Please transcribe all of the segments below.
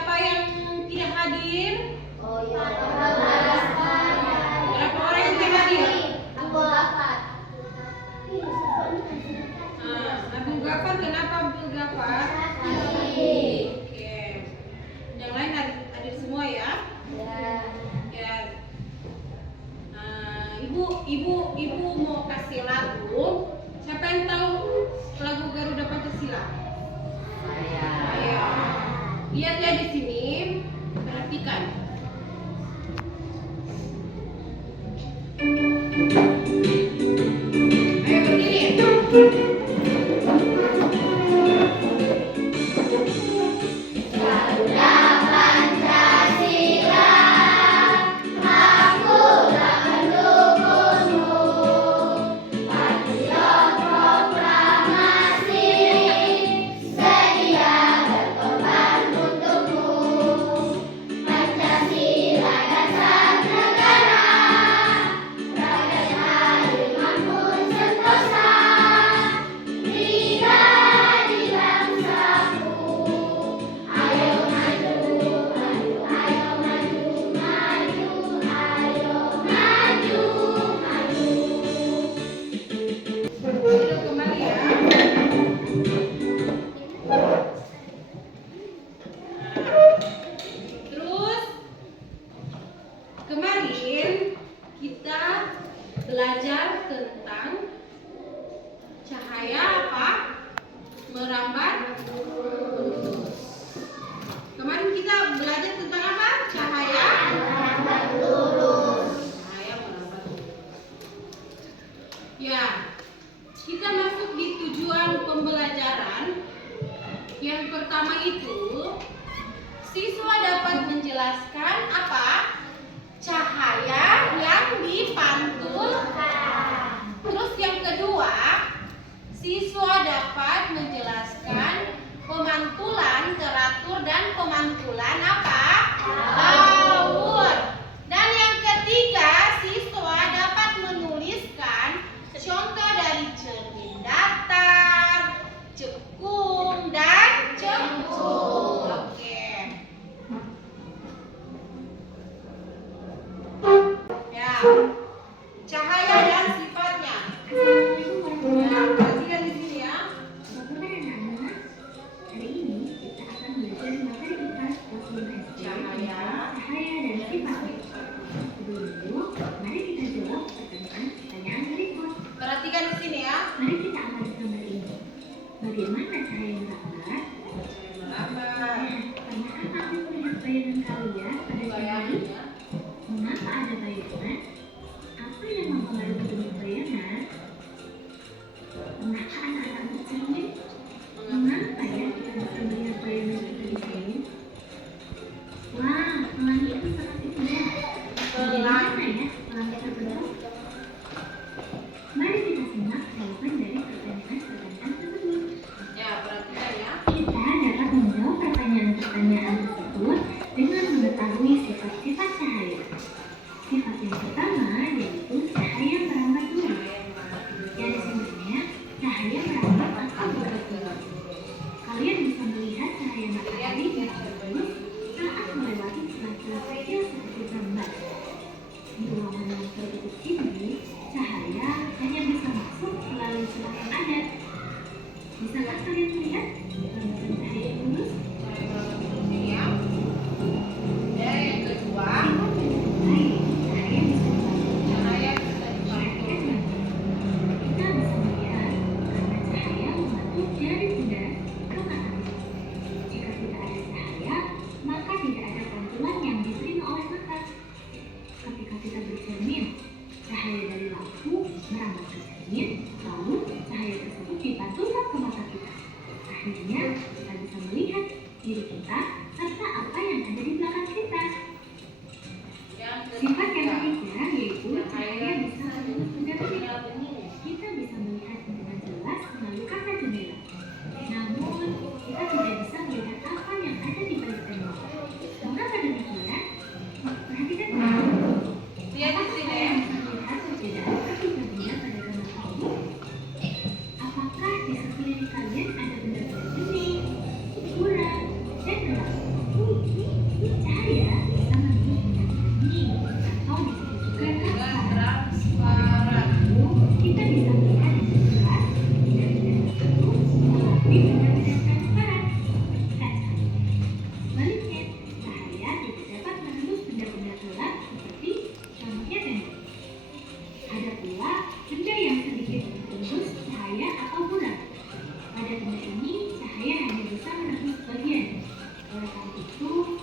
siapa yang tidak hadir? Oh ya. Berapa orang yang tidak hadir? Abdul Ghaffar. Abdul Ghaffar, kenapa Abdul Ghaffar? Oke. Oke. Yang lain hadir semua ya? Ya. Ya. Ibu mau kasih lagu. Siapa yang tahu lagu Garuda Pancasila? Saya. Ayo. Lihat ya di sini. Perhatikan. Ayo berdiri. Garuda Pancasila, aku tak mendukungmu. Patriot proklamasi, sedia berkorban untukmu. Pancasila dasar negara, rakyat harimau pun sentosa. Pribadi bangsaku, ayo maju, ayo maju, maju, ayo maju, maju. Duduk kembali ya. Terus kemarin kita belajar tentang cahaya apa? Merambat. Kemarin kita belajar tentang apa? Cahaya. Cahaya merambat. Ya, kita masuk di tujuan pembelajaran. Yang pertama itu, siswa dapat menjelaskan apa? Cahaya yang dipantulkan. Terus yang kedua, siswa dapat menjelaskan pemantulan teratur dan pemantulan apa? Baur. Dan yang ketiga, siswa dapat menuliskan contoh dari cermin datar, cekung, dan cengkung. Oke. Ya. Cahaya dan sifatnya. Ya, perhatikan di sini ya. Hari ini kita akan belajar materi IPA kelas 5 SD Cahaya. cahaya dan sifatnya. Sebelum itu, mari kita jawab pertanyaan berikut. Perhatikan di sini ya. Mari kita amati gambar ini. Bagaimana cahaya merambat? Merambat. Pernah aku melihat bayangan kalian pada siang hari? Bayangannya. Mengapa ada bayangan?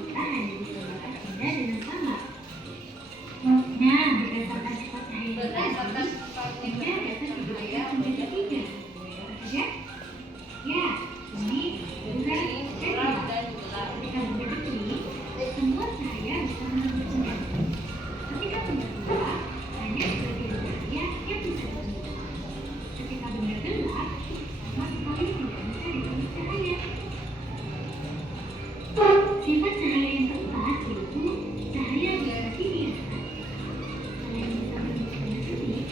kita hanya bisa melihat benda dengan sama. Nah, berdasarkan sifat cahaya yang tadi, benda dapat dibagi menjadi 3. Apa saja? Ya, ini berat dan gelap. Ketika benda kecil, semua cahaya bisa menembus benda. Ketika benda gelap, hanya sebagian cahaya yang bisa ditembus. Ketika benda gelap, sama sekali tidak bisa ditembus cahaya. Sifat cahaya yang keempat yaitu cahaya berarti biasa. Selain bisa menembus benda kecil,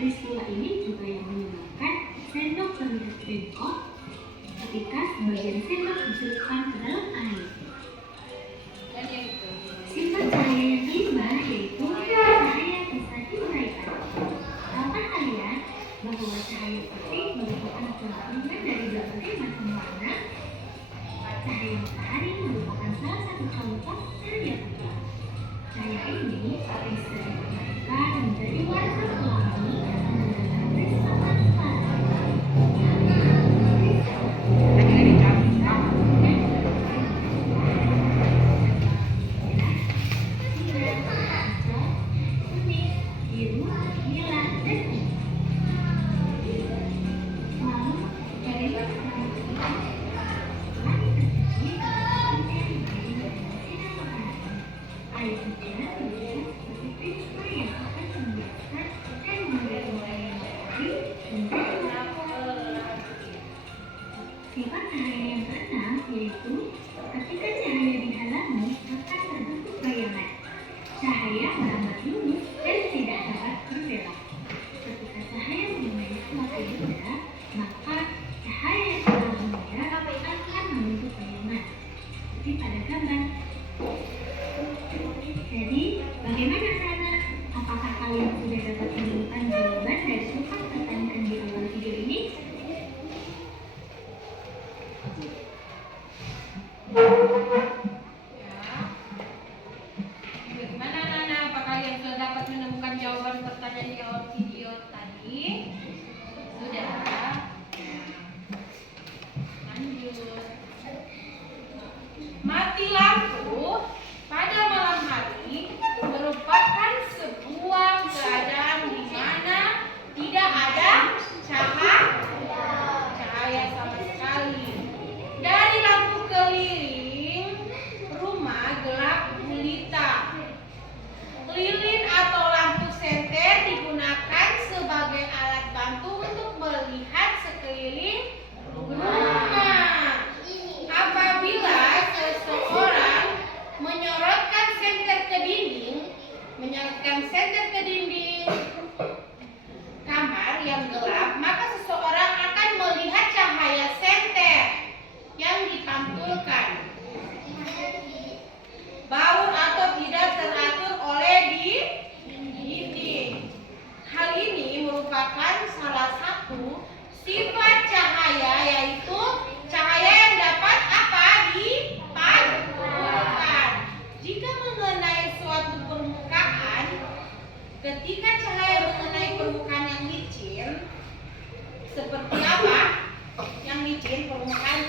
peristiwa ini juga yang menyebabkan sendok terlihat bengkok ketika sebagian sendok dicelupkan ke dalam air. Sifat cahaya yang kelima yaitu cahaya bisa diuraikan. Tahukah kalian bahwa cahaya putih merupakan gabungan dari berbagai macam warna? Cahaya matahari merupakan salah satu contoh cahaya putih. Cahaya ini bisa diuraikan menjadi warna pelangi menggunakan kristal transparan. Sifat cahaya yang keenam yaitu ketika cahaya dihalangi akan terbentuk bayangan. Cahaya merambat lurus dan tidak dapat berbelok. Ketika cahaya mengenai suatu benda, maka cahaya yang telah menghadap akan membentuk bayangan. Seperti pada gambar. Jadi, bagaimana anak-anak? Apakah kalian sudah dapat menemukan jawaban dari 4 pertanyaan di awal video ini? Bagaimana anak-anak? Apa kalian sudah dapat menemukan jawaban pertanyaan di awal video tadi? Sudah. Lanjut. Mati lampu pada malam hari merupakan sebuah keadaan di mana tidak ada cahaya sama sekali. Dari lampu keliling rumah gelap gulita. Lilin atau lampu senter digunakan sebagai alat bantu untuk melihat sekeliling rumah. Apabila seseorang menyorotkan senter ke dinding kamar yang gelap, maka seseorang akan melihat cahaya senter yang dipantulkan. Baur atau tidak teratur oleh dinding. Hal ini merupakan salah satu sifat cahaya, yaitu cahaya yang dapat dipantulkan. Jika mengenai suatu permukaan, ketika cahaya mengenai permukaan yang licin, seperti apa? Yang licin, permukaan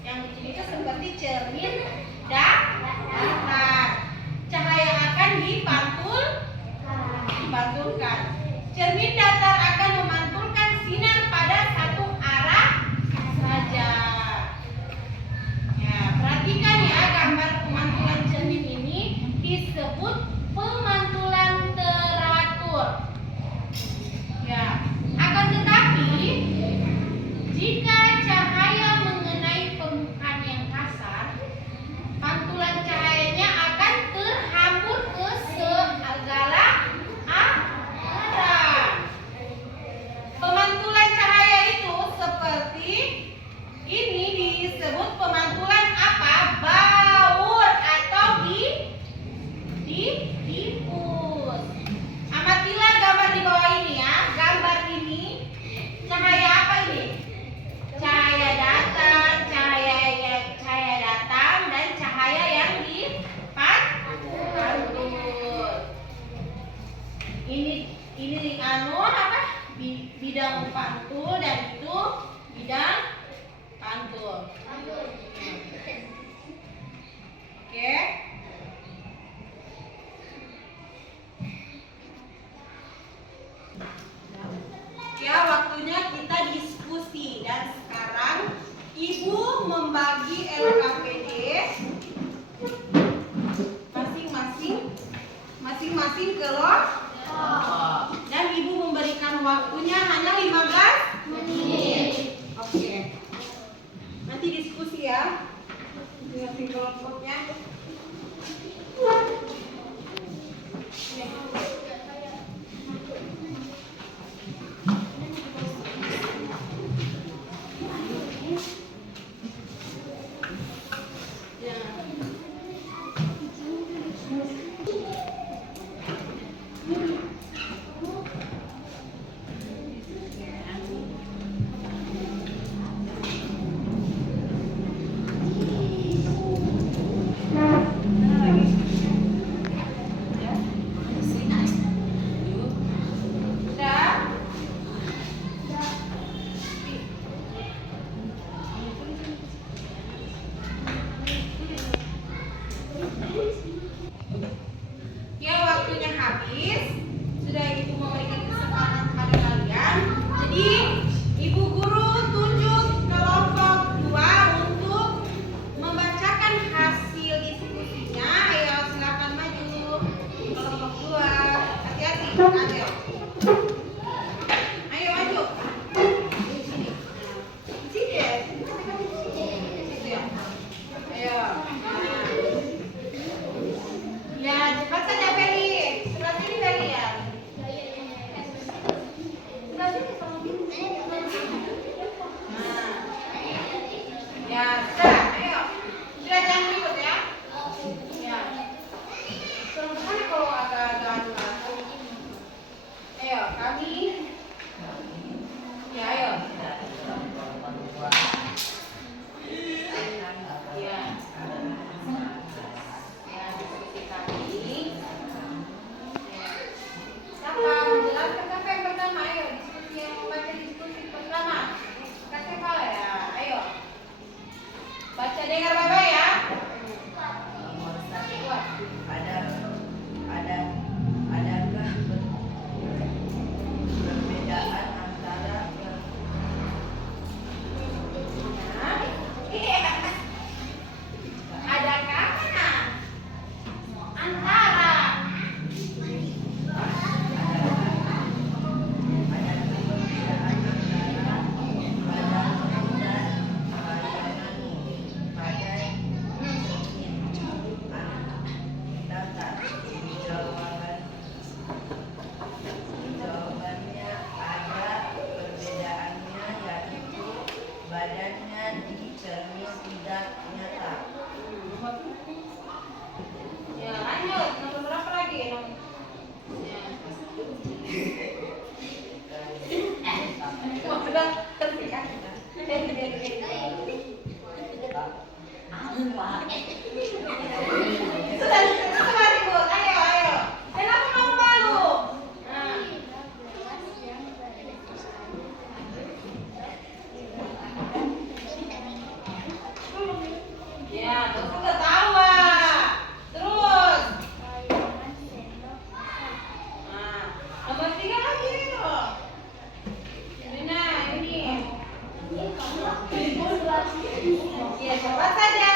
yang licin itu seperti cermin datar. Cahaya akan dipantulkan. Cermin datar akan memantulkan sinar pada satu arah saja. Ya, perhatikan ya, gambar pemantulan cermin ini disebut pemantulan teratur. Ya, akan tetapi jika cahaya mengenai permukaan yang kasar, membagi LKPD masing-masing kelompok. Dan ibu memberikan waktunya hanya 15 menit. Oke. Nanti diskusi ya. Dengan kelompoknya. Ya, waktunya habis. Sudah ibu memberikan kesempatan kepada kalian. Jadi ibu guru tunjuk kelompok 2 untuk membacakan hasil diskusinya. Ayo silakan maju kelompok 2. Hati-hati. Ayo. Ayo maju. Di sini. Di sini ya. Situ ya. Ayo. Ya, cepat saja Feli. Sebelah sini Feli ya. Sebelah sini sama Biru. Nah. Ya, sudah. Ayo. Sudah, jangan ribut ya. Ya. Serem sekali kalau agak-agak anu. Ayo, kami. Ya, ayo. Ya. Ya, diskusi kami. Siapa menjelaskan siapa yang pertama? Ayo, diskusi yang membaca diskusi pertama. Kasih kepala ya, ayo. Baca dengar bapak ya. Kuat. Adakah perbedaan antara Nah, iya. Adakah mana? Antara. Jawabannya ada perbedaannya, yaitu badannya di cermin tidak nyata. Ya, lanjut. Nomor berapa lagi? Ya. Udah terbiasa. Sudah ribut. Ayo, ayo. Kenapa kamu malu? Nah. Ya, terus ketawa. Terus. Nah, nomor 3 lagi itu. Nah, ini. Ya, cepat saja.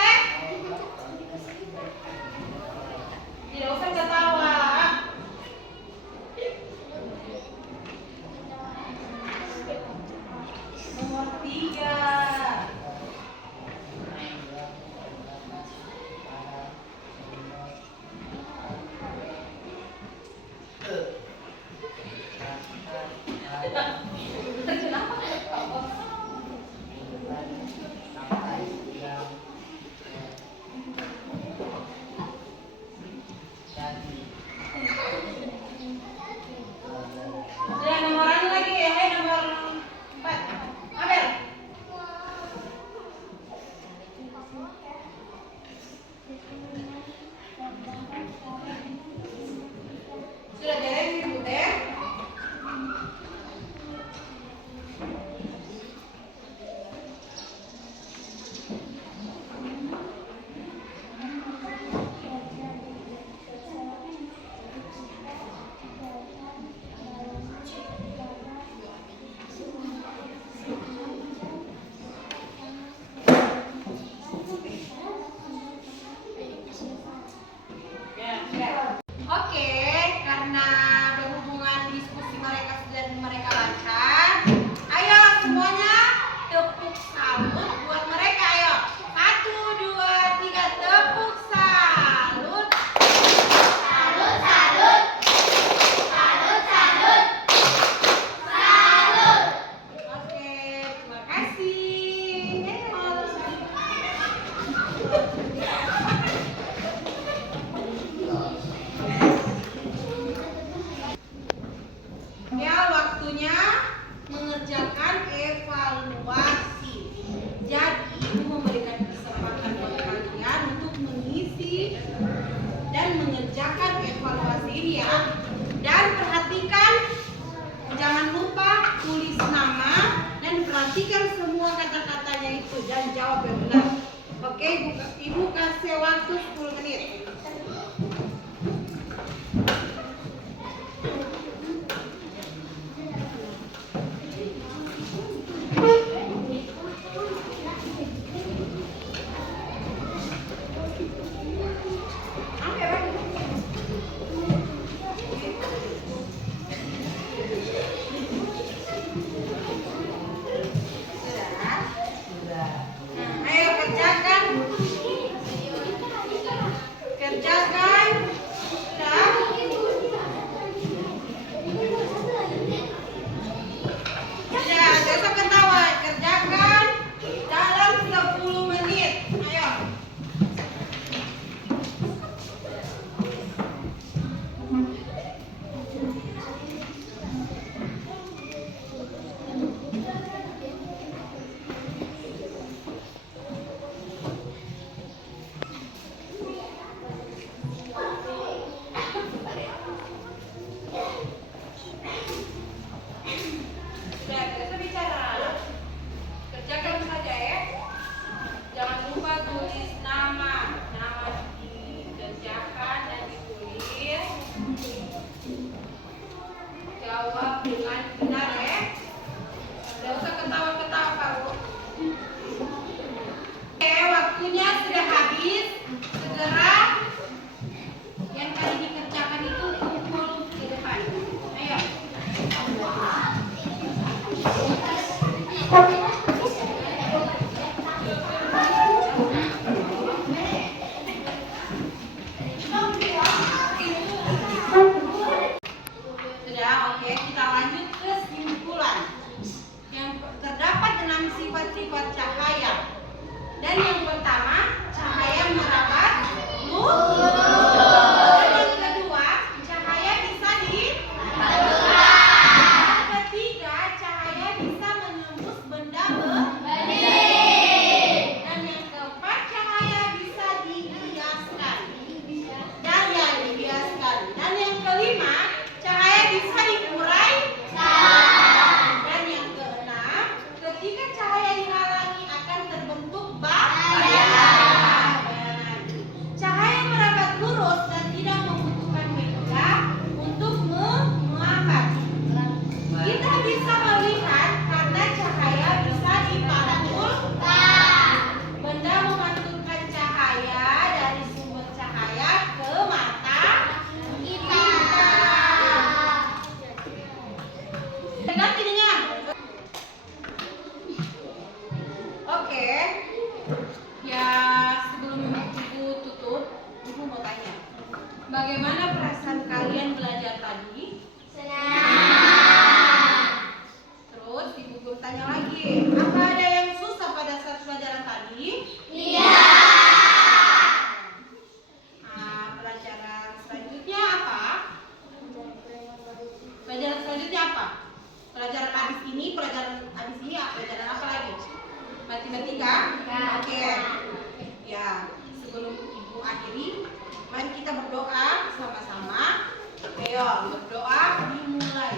waktu 10 menit. Sudah. Ayo kerjakan. Kerjakan. Sudah. Sudah, gak usah ketawa. Kerjakan dalam 10 menit. Ayo. Sudah, gak usah bicara. Kerjakan saja ya. Jangan lupa tulis nama. Nama dikerjakan dan ditulis. Jawab dengan benar ya. Gak usah ketawa-ketawa kamu. Oke, waktunya sudah habis. Segera yang tadi dikerjakan itu kumpul di depan. Ayo. Sudah, oke. Kita lanjut ke simpulan. Yang terdapat 6 sifat-sifat cahaya. Dan yang pertama, cahaya merambat lurus. Dan yang kedua, cahaya bisa yang ketiga, cahaya bisa menembus benda dan yang keempat, cahaya bisa dibiaskan. Dan yang kelima, cahaya bisa dikurai. Dan yang keenam, ketika cahaya dihalangi akan terbentuk bayangan. Cahaya merambat lurus dan tidak membutuhkan media untuk mengangkat. Kita bisa melihat karena cahaya bisa dipantulkan. Benda memantulkan cahaya dari sumber cahaya ke mata kita. Ganti dengan. Oke. Ya, sebelum Ibu tutup, Ibu mau tanya. Bagaimana perasaan kalian belajar tadi? Terus Ibu Guru tanya lagi, apa ada yang susah pada saat pelajaran tadi? Pelajaran selanjutnya apa? Pelajaran selanjutnya apa? Pelajaran habis ini pelajaran apa lagi? Matematika? Oke. Ya, sebelum Ibu akhiri, mari kita berdoa sama-sama. Ayo, berdoa dimulai.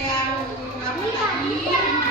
yang apa tadi?